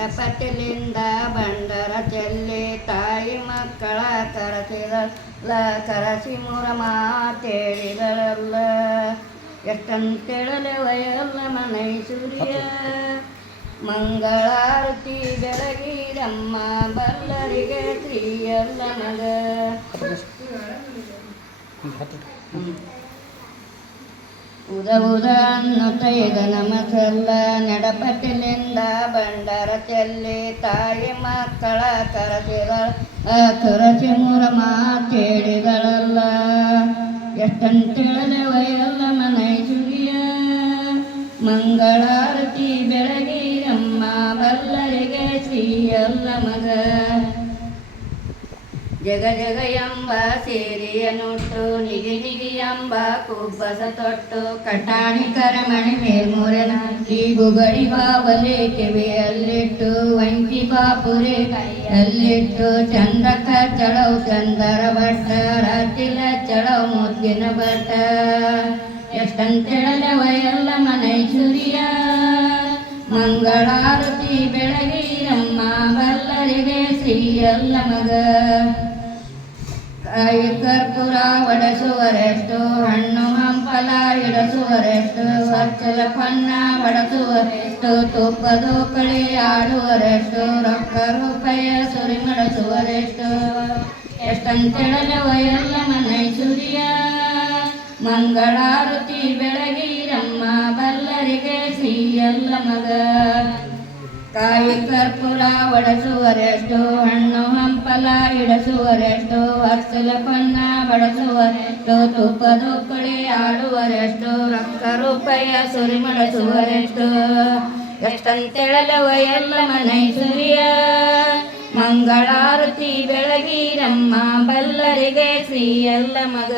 ನಡಪತಿಲಿಂದ ಬಂಡರ ಚೆಲ್ಲಿ ತಾಯಿ ಮಕ್ಕಳ ಕರಸಿರಲ್ಲ ಕರಸಿ ಮುರ ಮಾತೇಳಿದರಲ್ಲ ಎಷ್ಟಂತೇಳಲೆ ವಯಲ್ಲ ಮನೈ ಸೂರ್ಯ ಮಂಗಳಾರತಿ ಬೆಳಗಿರಮ್ಮ ಬಲ್ಲರಿಗೆ ಶ್ರೀಯಲ್ಲ ಮಗ ಉದ ಉದ ಅನ್ನುತ್ತ ಇದ ನಮಸಲ್ಲ ನಡಪತಿಲಿಂದ ಬಂಡರ ಚೆಲ್ಲಿ ತಾಯಿ ಮಕ್ಕಳ ಕರಸಿ ಮುರ ಮಾತೇಳಿದಳಲ್ಲ ಎಷ್ಟಂತೇಳಲೆ ವಯಲ್ಲ ಮನೈ ಸೂರ್ಯ ಮಂಗಳಾರತಿ ಬೆಳಗಿರಮ್ಮ ಬಲ್ಲರಿಗೆ ಶ್ರೀಯಲ್ಲ ಮಗ ಜಗ ಜಗ ಎಂಬ ಸೇರಿಯ ನುಟ್ಟು ನಿಗಿ ನಿಗಿ ಎಂಬ ಕುಬ್ಬಸ ತೊಟ್ಟು ಕಟಾಣಿ ಕರಮಣಿ ಮೇಲ್ಮೂರೆನ ಈ ಗುಗಳಿ ಬಾವಲೆ ಕಿವಿಯಲ್ಲಿಟ್ಟು ವಂಚಿ ಬಾಪುರೆ ಕೈಯಲ್ಲಿಟ್ಟು ಚಂದಕ ಚಳವು ಚಂದರ ಭಟ್ಟ ರಾತಿಲ ಚಳವು ಮುದ್ದಿನ ಭಟ್ಟ ಎಷ್ಟಂತೇಳಲೆ ವಯಲ್ಲ ಮನೈ ಸೂರ್ಯ ಮಂಗಳಾರತಿ ಬೆಳಗಿರಮ್ಮ ಬಲ್ಲರಿಗೆ ಶ್ರೀಯಲ್ಲ ಮಗ ಕಾಯಿ ಕರ್ಪೂರ ಒಡೆಸುವರೆಷ್ಟು ಹಣ್ಣು ಹಂಪಲ ಇಡಸುವರೆಷ್ಟು ಸ್ವಚ್ಛಲ ಪನ್ನ ಬಡಸುವರೆಷ್ಟು ತುಪ್ಪದು ಕಳಿ ಆಡುವರೆಷ್ಟು ರೊಕ್ಕ ರೂಪಾಯ ಸುರಿ ಮಡಸುವರೆಷ್ಟು ಎಷ್ಟಂತೇಳಲೆ ವಯಲ್ಲ ಮನೈ ಸೂರ್ಯ ಮಂಗಳಾರತಿ ಬೆಳಗಿರಮ್ಮ ಬಲ್ಲರಿಗೆ ಶ್ರೀಯಲ್ಲ ಮಗ ಕಾಯಿ ಕರ್ಪೂರ ಒಡೆಸುವರೆಷ್ಟು ಹಣ್ಣು ಹಂಪಲ ಇಡಸುವರೆಷ್ಟು ವತ್ಸಲ ಪನ್ನ ಬಡಸುವರೆಷ್ಟು ತುಪ್ಪದ ಕಳಿ ಆಡುವರೆಷ್ಟು ರೊಕ್ಕ ರೂಪಾಯ ಸುರಿ ಮಡಸುವರೆಷ್ಟು ಎಷ್ಟಂತೇಳಲೆ ವಯಲ್ಲ ಮನೈ ಸೂರ್ಯ ಮಂಗಳಾರತಿ ಬೆಳಗಿರಮ್ಮ ಬಲ್ಲರಿಗೆ ಶ್ರೀಯಲ್ಲ ಮಗ